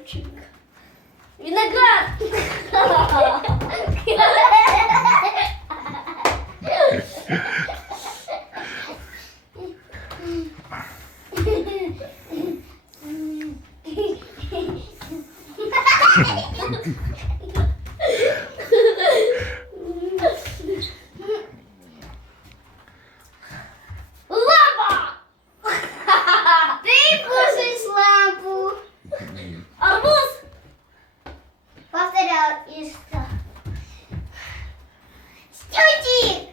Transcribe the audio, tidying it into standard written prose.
огурчик. Виноград. Лапа! Ты кушаешь лапу. Арбуз. Повторял, и что? Стютик!